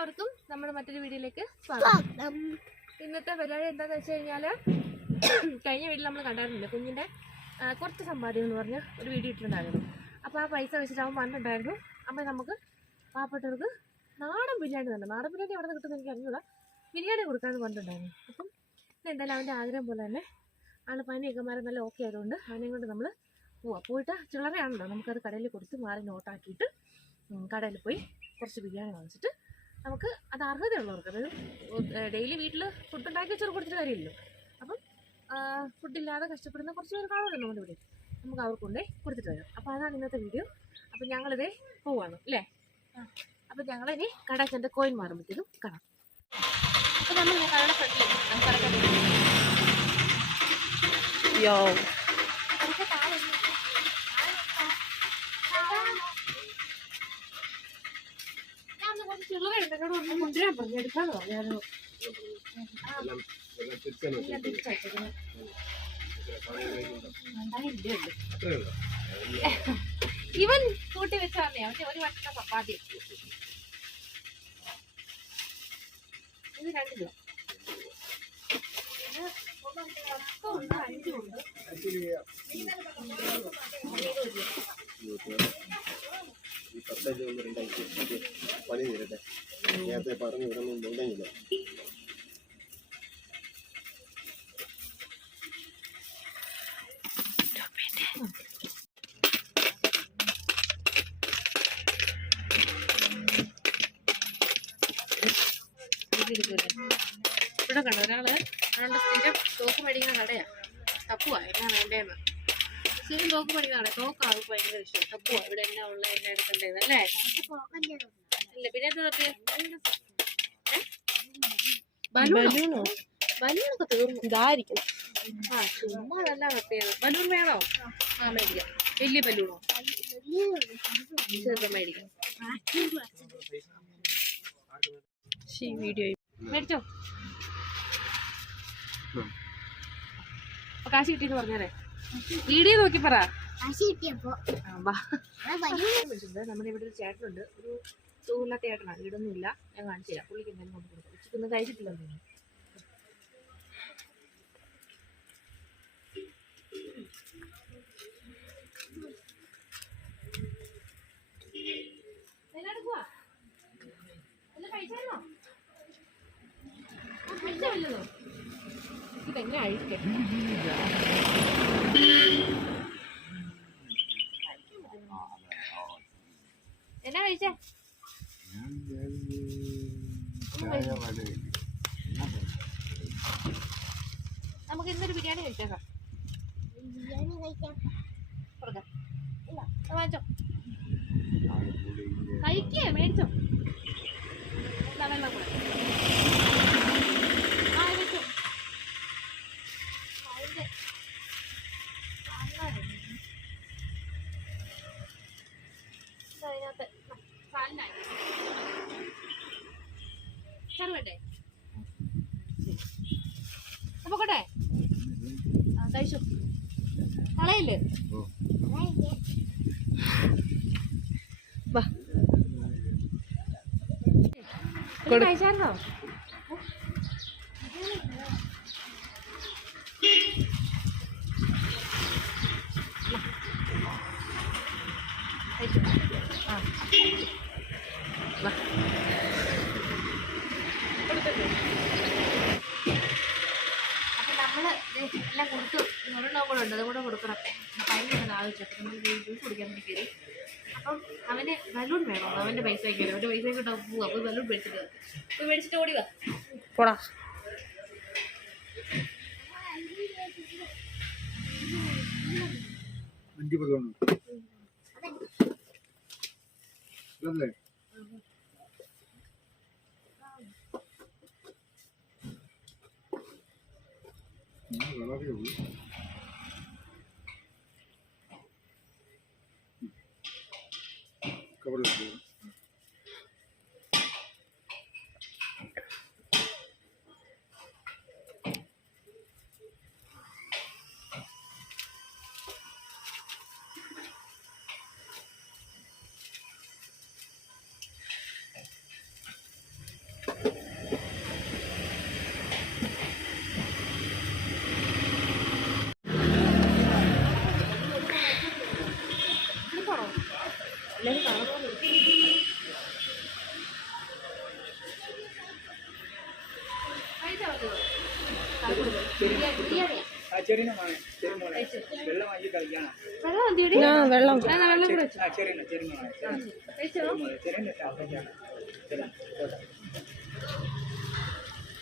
എല്ലാവർക്കും നമ്മുടെ മറ്റൊരു വീഡിയോയിലേക്ക് സ്വാഗതം. ഇന്നത്തെ പരിപാടി എന്താണെന്ന് വെച്ച് കഴിഞ്ഞാൽ, കഴിഞ്ഞ വീട്ടിൽ നമ്മൾ കണ്ടായിരുന്നില്ല കുഞ്ഞിൻ്റെ കുറച്ച് സമ്പാദ്യം എന്ന് പറഞ്ഞ് ഒരു വീഡിയോ ഇട്ടിട്ടുണ്ടായിരുന്നു. അപ്പോൾ ആ പൈസ വെച്ചിട്ടാകുമ്പോൾ പണ്ടുണ്ടായിരുന്നു. അപ്പോൾ നമുക്ക് പാവപ്പെട്ടവർക്ക് നാടൻ ബിരിയാണി തന്നെ, നാടൻ ബിരിയാണി അവിടെ നിന്ന് കിട്ടുന്ന എനിക്ക് അറിഞ്ഞൂടാ, ബിരിയാണി കൊടുക്കാമെന്ന് പറഞ്ഞിട്ടുണ്ടായിരുന്നു. അപ്പം എന്തായാലും അവൻ്റെ ആഗ്രഹം പോലെ തന്നെ ആൾ പനിയൊക്കെ മാറി നല്ല ഓക്കെ ആയതുകൊണ്ട് അവനെയും കൊണ്ട് നമ്മൾ പോയിട്ട് ചില്ലറയാണല്ലോ, നമുക്കത് കടയിൽ കൊടുത്ത് മാറി നോട്ടാക്കിയിട്ട് കടയിൽ പോയി കുറച്ച് ബിരിയാണി വാങ്ങിച്ചിട്ട് നമുക്ക് അത് അർഹതയുള്ളവർക്ക്, അതായത് ഡെയിലി വീട്ടിൽ ഫുഡ് ഉണ്ടാക്കി വെച്ചാൽ കൊടുത്തിട്ട് കാര്യമില്ലല്ലോ. അപ്പം ഫുഡില്ലാതെ കഷ്ടപ്പെടുന്ന കുറച്ച് പേര് കാണുമല്ലോ നമ്മുടെ ഇവിടെ, നമുക്ക് അവർക്ക് കൊണ്ടേ കൊടുത്തിട്ട് വരാം. അപ്പോൾ അതാണ് ഇന്നത്തെ വീഡിയോ. അപ്പം ഞങ്ങളിതേ പോവാണ് അല്ലേ. അപ്പം ഞങ്ങളിനി കട ചെന്ന് കോയിൻ മാറുമ്പോഴത്തേക്കും കാണാം. അപ്പോൾ നമ്മൾ കടയുടെ ഫ്രണ്ടിലേക്ക് ചില്ലറ എന്നോട് കൊണ്ടുവരാൻ പറഞ്ഞു, എടുക്കാന്ന് പറഞ്ഞായിരുന്നു. ഇവൻ കൂട്ടി വെച്ചാന്നേ അവന്റെ ഒരു വർഷത്തെ ചപ്പാത്തി. ഇത് 2 കിലോ, ഇത് 5 ഉണ്ട്. പണി തീരട്ടെ, നേരത്തെ പറഞ്ഞു വിടണമെന്നുണ്ടെങ്കിലോ. ഇവിടെ കണ്ടോ ഒരാള് അതുകൊണ്ട് സ്ഥിരം തോക്ക് മേടിക്കുന്ന കടയാ. തപ്പുവാ എന്നാ വേണ്ടേന്ന്. സ്ഥിരം തോക്ക് മേടിക്കുന്ന കട, തോക്കാവും ഭയങ്കര ഇഷ്ടം. തപ്പുവാ ഇവിടെ എന്നാ ഉള്ള എന്നെ എടുക്കേണ്ടത് അല്ലേ. ഇല്ല പിന്നെ എന്താ തപ്പിയ ബലൂണൊക്കെ തീർന്നു ഇതായിരിക്കും. ആ ചുമ്മാ അതല്ല തപ്പിയത്. ബലൂൺ വേണോ? ആ മേടിക്കാം. വലിയ ബലൂണോ? ചെറുപ്പം മേടിക്കാം. മേടിച്ചോ? കാശ് കിട്ടിയെന്ന് പറഞ്ഞാലേ വീഡിയോ നോക്കി പറ. നമ്മുടെ ഇവിടെ ഒരു ചേട്ടനുണ്ട്, ഒരു സുഖമില്ലാത്ത ചേട്ടനാണ്, വീടൊന്നും ഇല്ല. ഞാൻ കാണിച്ചു തരാം. പുള്ളിക്ക് എന്തായാലും കൊണ്ട് കൊടുക്കും. ഉച്ചക്കൊന്നും കഴിച്ചിട്ടില്ലെന്ന് തോന്നുന്നു. ഇതെങ്ങനെ അഴിക്കട്ടെ. എന്നാ കഴിച്ചേ? നമുക്ക് ഇന്നൊരു ബിരിയാണി കഴിച്ചേക്കാം. വാങ്ങിച്ചോ, കഴിക്കേ, മേടിച്ചോ. വെള്ളം കൂടെ അതിനകത്ത് സാലിനായി ചെറുവേണ്ടേ അപ്പൊക്കോട്ടെ. കഴിച്ചു കളയില്ലേ. കഴിച്ചായിരുന്നോ? അപ്പൊ നമ്മള് എല്ലാം കൊടുത്തു. ഒരെണ്ണം കൂടെ ഉണ്ട്, അതും കൂടെ കൊടുക്കണം. ഭയങ്കര ആവശ്യം. നമ്മൾ ജ്യൂസ് കുടിക്കാൻ വേണ്ടി കയറി. അപ്പം അവന് ബലൂൺ വേണം. അവന്റെ പൈസ വയ്ക്കാനും അവന്റെ പൈസ കിട്ടാൻ പോവാ. അപ്പൊ ബലൂൺ മേടിച്ചിട്ട് ഓടി വാ പോടാ. വെള്ളം കൂടെ വെച്ചോ.